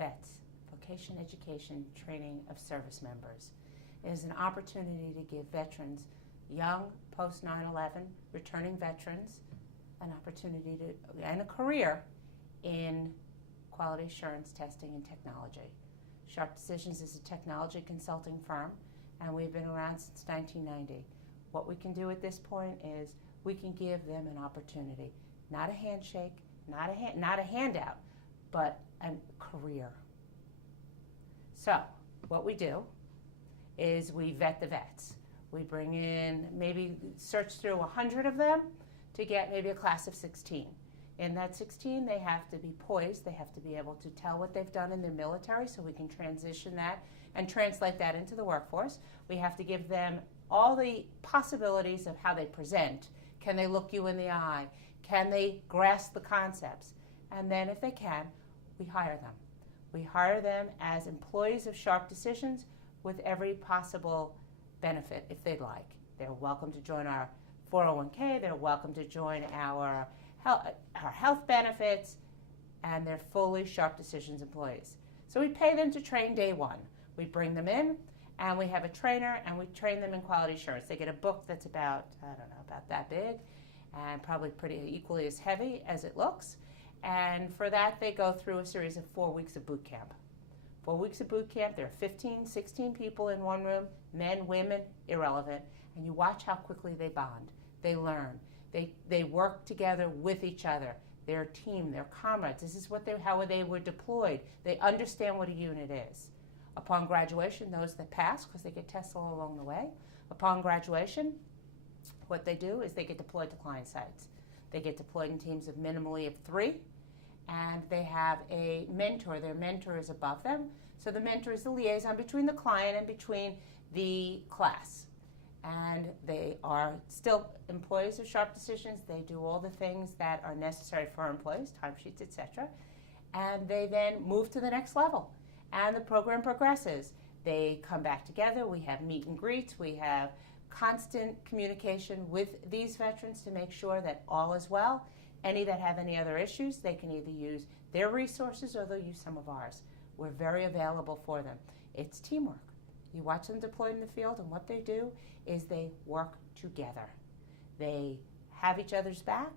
V.E.T.S, Vocation Education Training of Service Members. It is an opportunity to give veterans, young post 9/11 returning veterans, an opportunity to and a career in quality assurance testing and technology. Sharp Decisions is a technology consulting firm, and we've been around since 1990. What we can do at this point is we can give them an opportunity, not a handshake, not a handout, but a career. So what we do is we vet the vets. We bring in, maybe search through 100 of them to get maybe a class of 16. In that 16, they have to be poised. They have to be able to tell what they've done in their military so we can transition that and translate that into the workforce. We have to give them all the possibilities of how they present. Can they look you in the eye? Can they grasp the concepts? And then if they can, we hire them. We hire them as employees of Sharp Decisions with every possible benefit if they'd like. They're welcome to join our 401k, they're welcome to join our health benefits, and they're fully Sharp Decisions employees. So we pay them to train day one. We bring them in, and we have a trainer, and we train them in quality assurance. They get a book that's about, I don't know, about that big, and probably pretty equally as heavy as it looks. And for that, they go through a series of 4 weeks of boot camp. 4 weeks of boot camp, there are 15, 16 people in one room, men, women, irrelevant, and you watch how quickly they bond. They learn. They work together with each other. They're a team, they're comrades. This is how they were deployed. They understand what a unit is. Upon graduation, those that pass, because they get tests all along the way, upon graduation, what they do is they get deployed to client sites. They get deployed in teams of minimally of 3, and they have a mentor. Their mentor is above them. So the mentor is the liaison between the client and between the class. And they are still employees of Sharp Decisions. They do all the things that are necessary for our employees, timesheets, etc. And they then move to the next level. And the program progresses. They come back together. We have meet and greets. We have constant communication with these veterans to make sure that all is well. Any that have any other issues, they can either use their resources or they'll use some of ours. We're very available for them. It's teamwork. You watch them deployed in the field, and what they do is they work together. They have each other's back.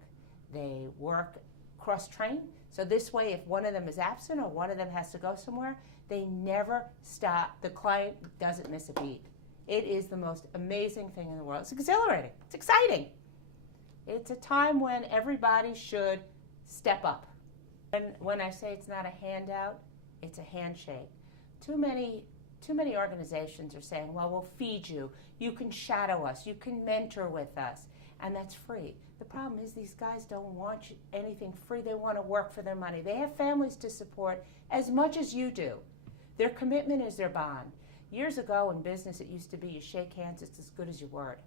They work cross-train. So this way, if one of them is absent or one of them has to go somewhere, they never stop. The client doesn't miss a beat. It is the most amazing thing in the world. It's exhilarating. It's exciting. It's a time when everybody should step up. And when I say it's not a handout, it's a handshake. Too many organizations are saying, well, we'll feed you. You can shadow us. You can mentor with us. And that's free. The problem is these guys don't want anything free. They want to work for their money. They have families to support as much as you do. Their commitment is their bond. Years ago in business, it used to be you shake hands, it's as good as your word.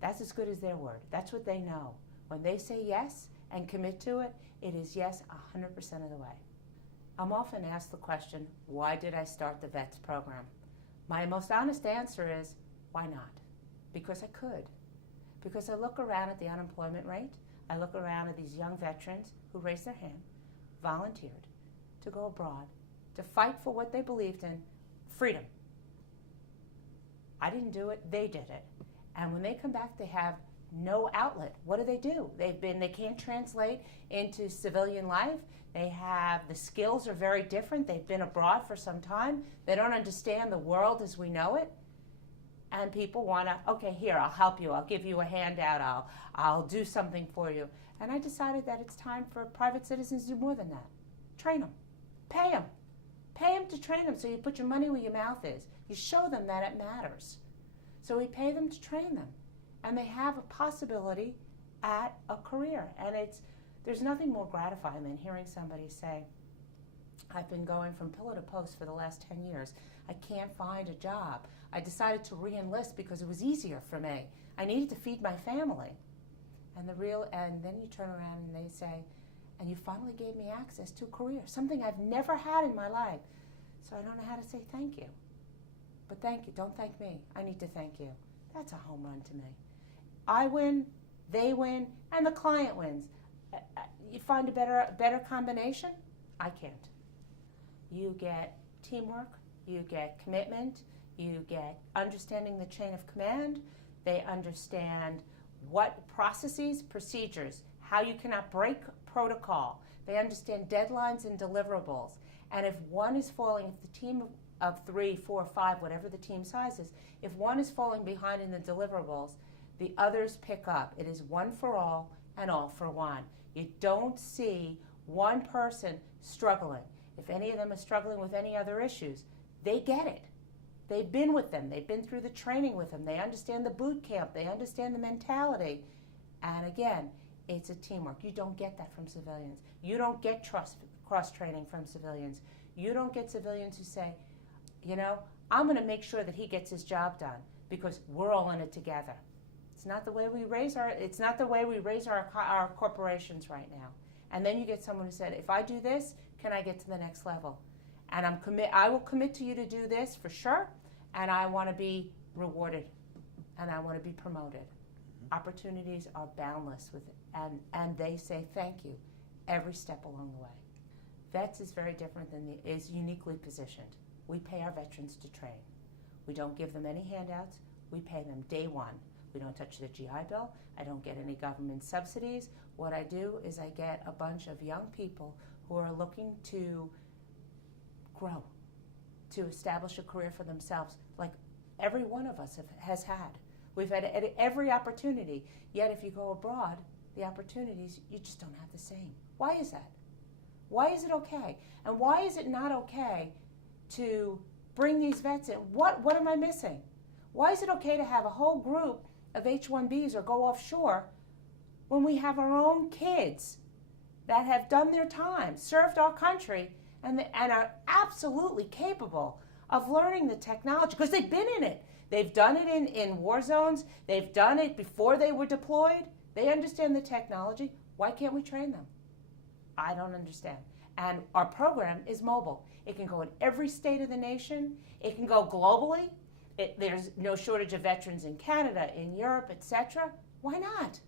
That's as good as their word. That's what they know. When they say yes and commit to it, it is yes 100% of the way. I'm often asked the question, why did I start the V.E.T.S program? My most honest answer is, why not? Because I could. Because I look around at the unemployment rate, I look around at these young veterans who raised their hand, volunteered to go abroad, to fight for what they believed in, freedom. I didn't do it, they did it. And when they come back, they have no outlet. What do? They can't translate into civilian life. The skills are very different. They've been abroad for some time. They don't understand the world as we know it. And people want to, okay, here, I'll help you. I'll give you a handout. I'll do something for you. And I decided that it's time for private citizens to do more than that. Train them. Pay them. Pay them to train them so you put your money where your mouth is. You show them that it matters. So we pay them to train them. And they have a possibility at a career. And there's nothing more gratifying than hearing somebody say, I've been going from pillar to post for the last 10 years. I can't find a job. I decided to re-enlist because it was easier for me. I needed to feed my family. And then you turn around and they say, and you finally gave me access to a career, something I've never had in my life. So I don't know how to say thank you. But thank you. Don't thank me. I need to thank you. That's a home run to me. I win, they win, and the client wins. You find a better combination? I can't. You get teamwork, you get commitment, you get understanding the chain of command. They understand what processes, procedures, how you cannot break protocol. They understand deadlines and deliverables. And if one is falling, if the team of 3, 4, 5, whatever the team size is, if one is falling behind in the deliverables, the others pick up. It is one for all and all for one. You don't see one person struggling. If any of them are struggling with any other issues, they get it. They've been with them. They've been through the training with them. They understand the boot camp. They understand the mentality. And again, it's a teamwork. You don't get that from civilians. You don't get cross-training from civilians. You don't get civilians who say, you know, I'm going to make sure that he gets his job done because we're all in it together. It's not the way we raise our corporations right now. And then you get someone who said, if I do this, can I get to the next level? And I will commit to you to do this for sure, and I want to be rewarded, and I want to be promoted. Opportunities are boundless with it, and they say thank you every step along the way. V.E.T.S is very different is uniquely positioned. We pay our veterans to train. We don't give them any handouts. We pay them day one. We don't touch the GI Bill. I don't get any government subsidies. What I do is I get a bunch of young people who are looking to grow, to establish a career for themselves, like every one of us has had. We've had every opportunity, yet if you go abroad, the opportunities, you just don't have the same. Why is that? Why is it okay? And why is it not okay to bring these vets in? What am I missing? Why is it okay to have a whole group of H-1Bs or go offshore when we have our own kids that have done their time, served our country, and are absolutely capable of learning the technology because they've been in it. They've done it in war zones. They've done it before they were deployed. They understand the technology. Why can't we train them? I don't understand. And our program is mobile. It can go in every state of the nation. It can go globally. There's no shortage of veterans in Canada, in Europe, etc. Why not?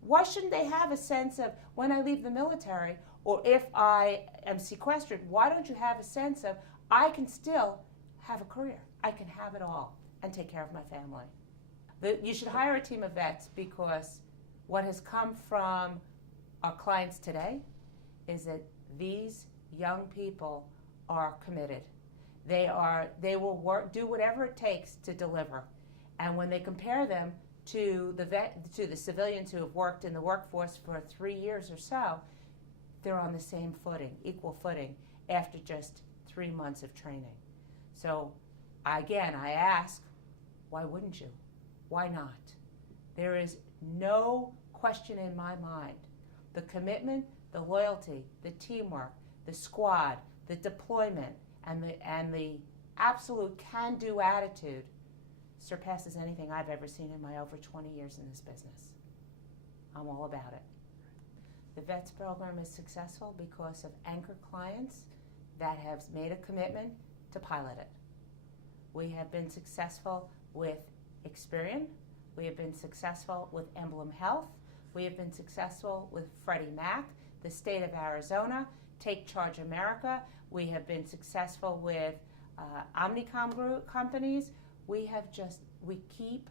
Why shouldn't they have a sense of when I leave the military or if I am sequestered, why don't you have a sense of I can still have a career. I can have it all and take care of my family. You should hire a team of vets because what has come from our clients today is that these young people are committed. They will do whatever it takes to deliver. And when they compare them to the civilians who have worked in the workforce for 3 years or so, they're on the same footing, equal footing, after just 3 months of training. So again, I ask, why wouldn't you? Why not? There is no question in my mind. The commitment, the loyalty, the teamwork, the squad, the deployment, and the absolute can-do attitude surpasses anything I've ever seen in my over 20 years in this business. I'm all about it. The V.E.T.S program is successful because of anchor clients that have made a commitment to pilot it. We have been successful with Experian. We have been successful with Emblem Health. We have been successful with Freddie Mac, the state of Arizona, Take Charge America. We have been successful with Omnicom group companies. We keep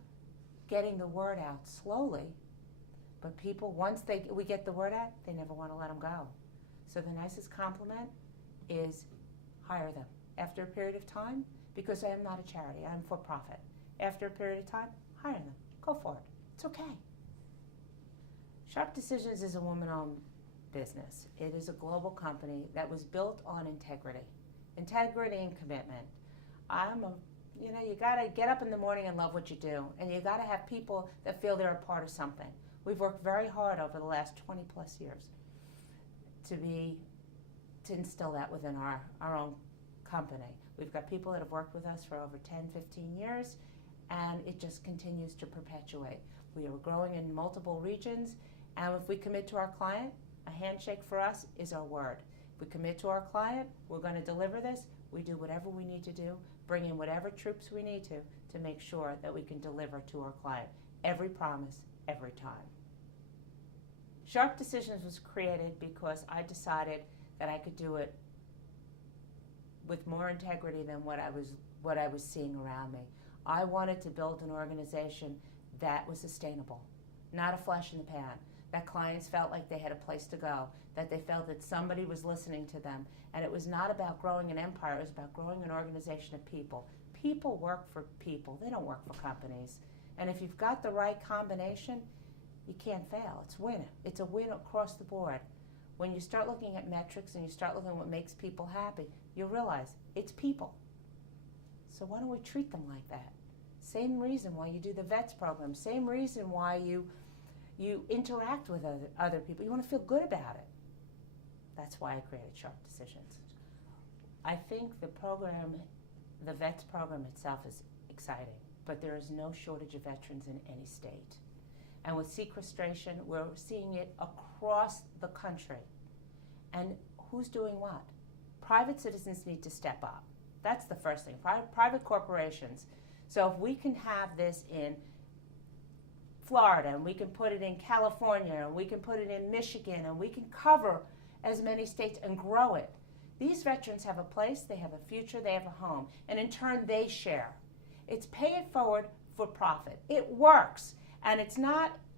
getting the word out slowly, but people, once we get the word out, they never want to let them go. So the nicest compliment is hire them. After a period of time, because I am not a charity, I am for profit. After a period of time, hire them. Go for it. It's okay. Sharp Decisions is a woman-owned business. It is a global company that was built on integrity and commitment. You gotta get up in the morning and love what you do, and you gotta have people that feel they're a part of something. We've worked very hard over the last 20 plus years to instill that within our own company. We've got people that have worked with us for over 10, 15 years, and it just continues to perpetuate. We are growing in multiple regions, and if we commit to our client, a handshake for us is our word. If we commit to our client, we're going to deliver this, we do whatever we need to do, bring in whatever troops we need to make sure that we can deliver to our client. Every promise, every time. Sharp Decisions was created because I decided that I could do it with more integrity than what I was seeing around me. I wanted to build an organization that was sustainable, not a flash in the pan, that clients felt like they had a place to go, that they felt that somebody was listening to them. And it was not about growing an empire, it was about growing an organization of people. People work for people, they don't work for companies. And if you've got the right combination, you can't fail. It's a win across the board. When you start looking at metrics and you start looking at what makes people happy, you'll realize it's people. So why don't we treat them like that? Same reason why you do the V.E.T.S program, same reason why you interact with other people. You want to feel good about it. That's why I created Sharp Decisions. I think the program, the V.E.T.S program itself is exciting, but there is no shortage of veterans in any state. And with sequestration, we're seeing it across the country. And who's doing what? Private citizens need to step up. That's the first thing, private corporations. So if we can have this in Florida, and we can put it in California, and we can put it in Michigan, and we can cover as many states and grow it. These veterans have a place, they have a future, they have a home, and in turn they share. It's pay it forward for profit. It works, and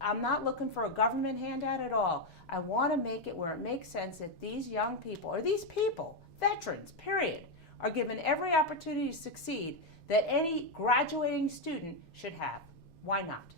I'm not looking for a government handout at all. I want to make it where it makes sense that these young people, or these people, veterans, period, are given every opportunity to succeed that any graduating student should have. Why not?